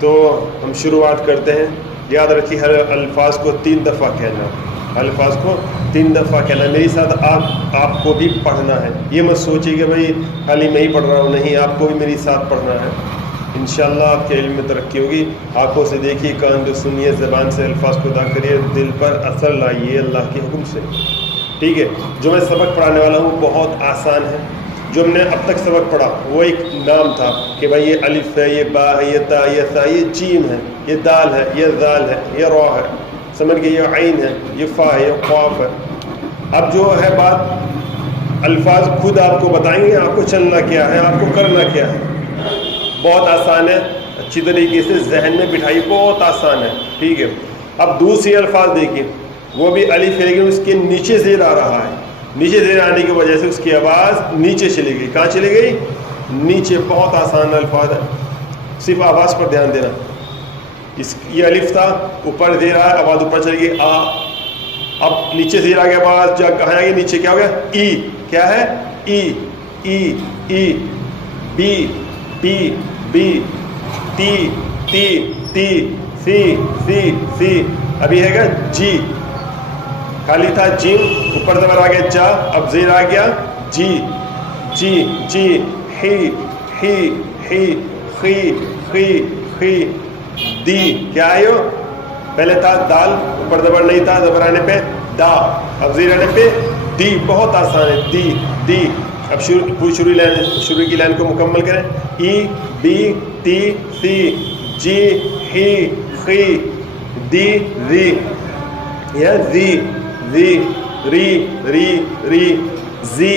تو ہم شروعات کرتے ہیں. یاد رکھیے ہر الفاظ کو 3 دفعہ کہنا، الفاظ کو 3 دفعہ کہنا. میری ساتھ آپ کو بھی پڑھنا ہے. یہ مت سوچیے کہ بھائی خالی میں ہی پڑھ رہا ہوں، نہیں، آپ کو بھی میری ساتھ پڑھنا ہے. انشاءاللہ آپ کے علم میں ترقی ہوگی. آنکھوں سے دیکھیے، کان کو سنیے، زبان سے الفاظ کو ادا کریے، دل پر اثر لائیے اللہ کے حکم سے. ٹھیک ہے. جو میں سبق پڑھانے والا ہوں وہ بہت آسان ہے. جو ہم نے اب تک سبق پڑھا وہ ایک نام تھا کہ بھائی یہ الف ہے، یہ با ہے، یہ تا، یہ ثا، یہ جیم ہے، یہ دال ہے، یہ ذال ہے، یہ را ہے، سمجھ گئے، یہ عین ہے، یہ فا ہے، یہ قاف ہے. اب جو ہے بات، الفاظ خود آپ کو بتائیں گے آپ کو چلنا کیا ہے، آپ کو کرنا کیا ہے. بہت آسان ہے، اچھی طریقے سے ذہن میں بٹھائی، بہت آسان ہے. ٹھیک ہے. اب دوسری الفاظ دیکھیے، وہ بھی الف ہے لیکن اس کے نیچے زیر آ رہا ہے. نیچے زیر آنے کی وجہ سے اس کی آواز نیچے چلی گئی. کہاں چلی گئی؟ نیچے. بہت آسان الفاظ ہے، صرف آواز پر دھیان دینا. یہ الف تھا، اوپر زیر آیا، آواز اوپر چلی گئی آ. اب نیچے زیر آ گیا، آواز کہاں آ گئی؟ نیچے. کیا ہو گیا؟ ای. کیا ہے؟ ای. ای. ای. بی. بی. بی. تی. تی. تی. سی. سی. سی. ابھی ہے گا جی. خالی تھا جیم، اوپر زبر آ گیا جا، اب زیر آ گیا جی. جی. جی. ہی. ہی. ہی. خی. خی. خی. دی. کیا ہے یہ؟ پہلے تھا دال، اوپر زبر نہیں تھا، زبر آنے پہ دا، اب زیر آنے پہ دی. بہت آسان ہے. دی. دی. اب شروع کی لائن کو مکمل کریں. ای. بی. تی. سی. جی. ہی. خی. دی. ری. یا زی. زی. ری. ری. ری. زی.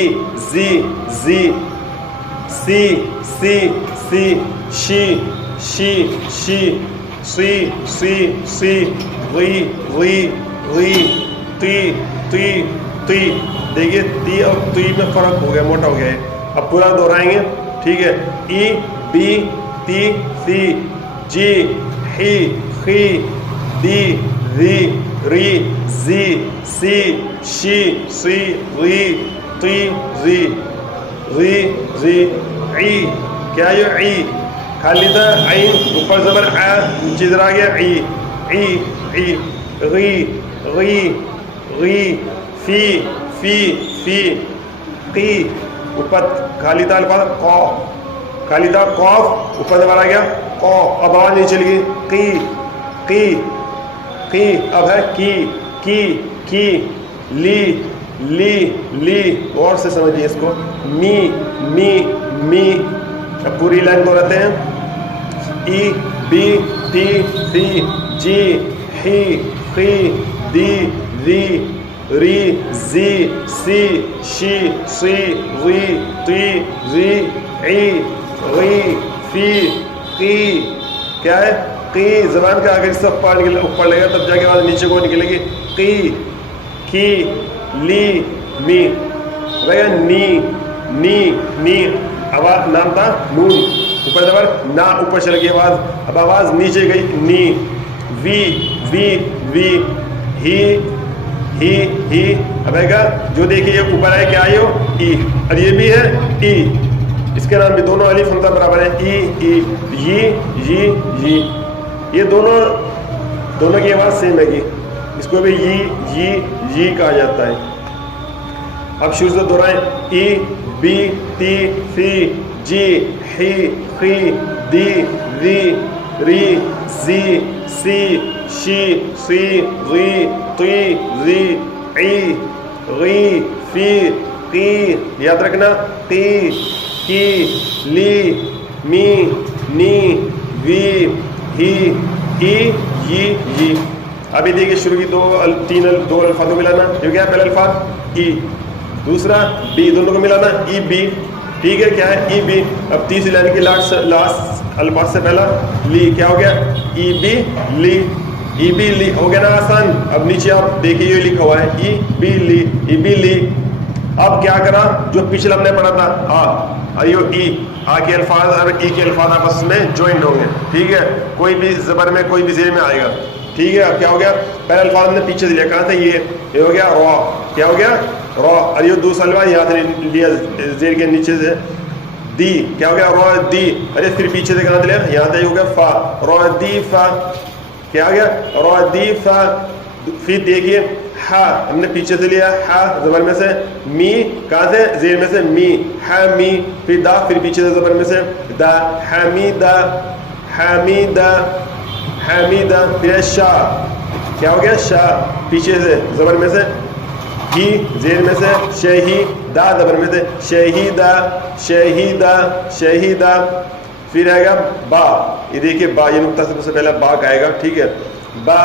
زی. زی. سی. سی. سی. شی. شی. شی. سی. سی. سی. غی. غی. غی. تی. تی. تی. دیکھیے تی اور تی میں فرق ہو گیا، موٹا ہو گیا ہے. اب پورا دہرائیں گے. ٹھیک ہے. ای. بی. تی. سی. جی. ہی. خی. دی. ری. ری. زی. سی. شی. سی. ری. تی. ری. ری. ری. عی. کیا یہ عی؟ خالی تھا عین، اوپر زبر آ، نیچے ذرا گیا عی. عی. عی. غی. غی. غی. فی. فی. فی. قی. اوپر خالی تھا الفاظ قا، خالی تھا قاف، اوپر زبر آ گیا قا، اب آواز نہیں چلی گئی. قی. قی. قی. اب ہے کی. کی. کی. لی. لی. لی. غور سے سمجھیے اس کو. می. می. می. اب پوری لائن کو رہتے ہیں. ای. بی. تی. سی. جی. ہی. خی. دی. ری. ری. زی. سی. شی. سی. ری. تی. ری. عی. غی. فی. قی. کیا ہے؟ قی. زبان کا آخر حصہ اوپر لے گا تب جا کے بعد نیچے کو نکلے گی. قی. کی. لی. می. نی. نی. نی. آواز نام تھا نون، اوپر زبر نا، اوپر چل گئی آواز، اب آواز نیچے گئی. نی. وی. وی. وی. ہی. ہی. ہی. اب ہے گا جو دیکھیے یہ اوپر ہے، کیا ہے یہ؟ ای. اور یہ بھی ہے ای. اس کے نام بھی دونوں الف ہمزہ برابر ہے. ای. ای. ی. ی. ی. یہ دونوں کی آواز سیم ہے گی. اس کو بھی ی کہا جاتا ہے. اب شروع سے دہرائیں. ای. بی. تی. سی. جی. ہی. خی. دی. ری. ری. زی. سی. شی. سی. ری. تی. ری. عی. غی. فی. قی. یاد رکھنا. قی. کی. لی. می. نی. وی. ہی. ای. ی. ابھی دیکھیے شروع کی دو الفاظوں ملانا. جو کیا ہے؟ پہلا الفاظ ای، دوسرا بی، دونوں کو ملانا. ای. بی. ٹھیک ہے. کیا ہے؟ ای. بی. اب تیسری لائن کے لاسٹ الفاظ سے پہلا لی. کیا ہو گیا؟ ای. بی. لی. ای. بی. لی. ہو گیا نا آسان. اب نیچے آپ دیکھیے یہ لکھا ہوا ہے ای. بی. لی. ای. بی. لی. اب کیا کرا؟ جو پچھلا ہم نے پڑھا تھا ایو ای، آ کے الفاظ اور ای کے الفاظ آپس میں جوائن ہوں گے. ٹھیک ہے. کوئی بھی زبر میں کوئی بھی زیر میں آئے گا. ٹھیک ہے. اب کیا ہو گیا؟ پہلا الفاظ ہم نے پیچھے سے لیا، کہاں تھا یہ ہو گیا را. کیا ہو گیا؟ را. اور یہ دوسرا الفاظ یہاں سے لیا زیر کے نیچے سے دی کیا ہو گیا رو دی, ارے پھر پیچھے سے کہاں لیا, یہاں تک ہو گیا فا, رو دی فا کیا ہو گیا رو دی فا. پھر دیکھیے ہا ہم نے پیچھے سے لیا ہا زبر میں سے, می کہاں سے زیر میں سے می ہا می, پھر دا پھر پیچھے سے زبر میں سے دا حمیدہ حمیدہ حمیدہ. پھر شا کیا ہو گیا شا پیچھے سے زبر میں سے, ہی زیر میں سے شہی دا زبر میں سے شہیدہ شہیدہ شہیدہ. پھر آئے گا با, یہ دیکھیے با یہ نقطہ سب سے پہلا با کا آئے گا, ٹھیک ہے. با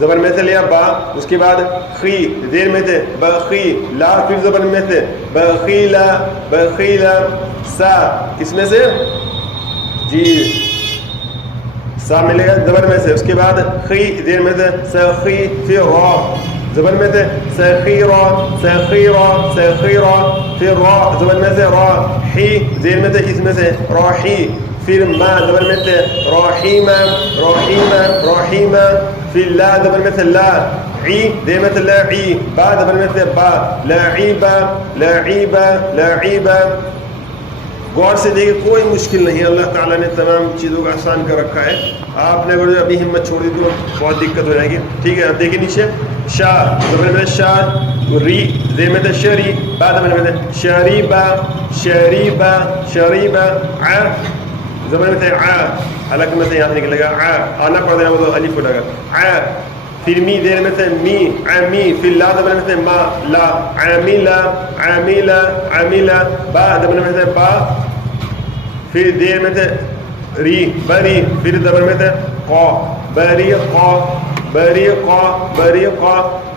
زبر میں سے لیا با, اس کے بعد خی زیر میں سے بخی, لا پھر زبر میں سے بخیلا بخیلا. سا کس میں سے جی سا ملے گا زبر میں سے, اس کے بعد خی زیر میں سے سخی, پھر را زبر میں سے سخیرا سخیرا سخیرا, پھر را زبر میں سے را, حی زیر میں سے اس میں سے راحی, پھر ما زبر میں سے رحیمہ رحیمہ رحیمہ, پھر لا زبر میں سے لا, عی زیر میں سے لعی, با زبر میں سے با لعیبہ لعیبہ لعیبہ. غور سے دیکھیں کوئی مشکل نہیں ہے, اللہ تعالیٰ نے تمام چیزوں کو آسان کر رکھا ہے. آپ نے اگر ابھی ہمت چھوڑ دی تو بہت دقت ہو جائے گی, ٹھیک ہے. اب دیکھیں نیچے شا زبر میں شا, ری زیر میں سے شری, با زبر میں سے شریبہ شریبہ شریبہ, ع زبر میں سے ع, حلق میں سے یہاں سے نکلے گا ع, آنا پڑ دینا وہ تو الف اٹھے گا ع. پھر می زیر میں سے می عمی, پھر لا زبر میں سے ما لا عاملہ عاملہ عاملہ, با زبر میں سے با, پھر دیر میں سے ری بری, پھر زبر میں سے قا بریقا بریقا بریقا,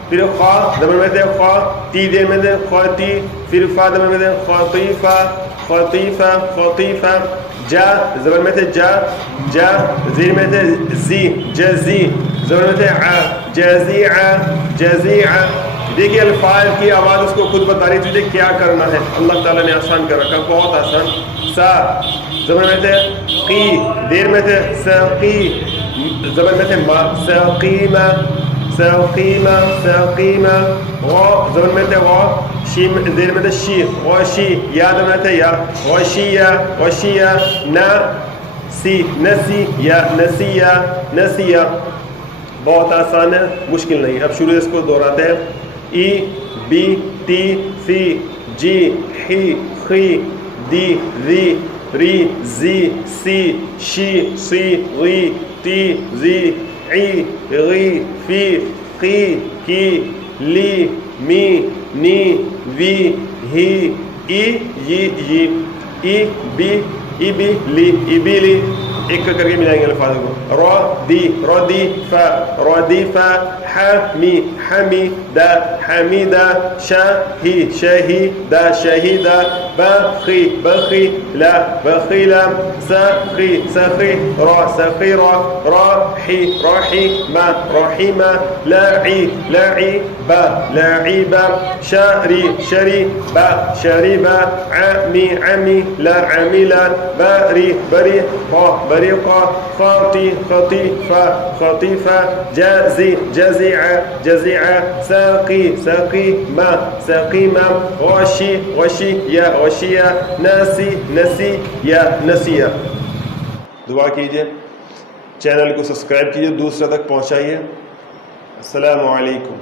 پھر خا زبر میں سے خا, تی دیر میں سے خاتی, پھر فا زبر میں سے خاطیفہ خاطیفہ خاطیفہ. جا زبر میں سے جا جا, زیر میں سے زی جزی, زبر میں سے ع جزیعہ جزیعہ. دیکھیے الفاظ کی آواز اس کو خود بتا رہی تجھے کیا کرنا ہے, اللہ تعالیٰ نے آسان کر رکھا, بہت آسان. سا زبر میں سے قی, دیر میں سے سقی, زبر میں سے ما سقیمہ سقیمہ سقیمہ. غا زبر میں سے غا, شی دیر میں سے شی غاشی, یا زبر میں سے یا غاشیہ غاشیہ. نا سی نسی یا نسیہ نسیہ. بہت آسان ہے, مشکل نہیں. اب شروع اس کو دہراتے ہیں. ای بی تی سی جی حی خی دی ذی ری زی سی شی سی غی تی زی عی غی فی قی کی لی می نی وی ہی ای ی ای بی لی ای بی لی. ایک کر کے ملائیں گے الفاظ کو. رو دی فا رو دی فا, حمی حمی دا حمیدہ, شاہی شاہی دا شہیدہ, بخی بخی لا بخیلا, سخی سخی را سخیرا, راحی راحی ما راحیمہ, لاعی لاعی با لاعیبہ, شری شری با شریبہ, عمی عمی لا عمیلہ, بری بری قا بریقا, خاطی خطیفہ خطیفہ, جازی جزیعہ جزیعہ, ساقی ساقی ما ساقیمہ, غاشی غشی یا غشیہ, ناسی نسی یا نسیہ. دعا کیجئے, چینل کو سبسکرائب کیجئے, دوسرے تک پہنچائیے. السلام علیکم.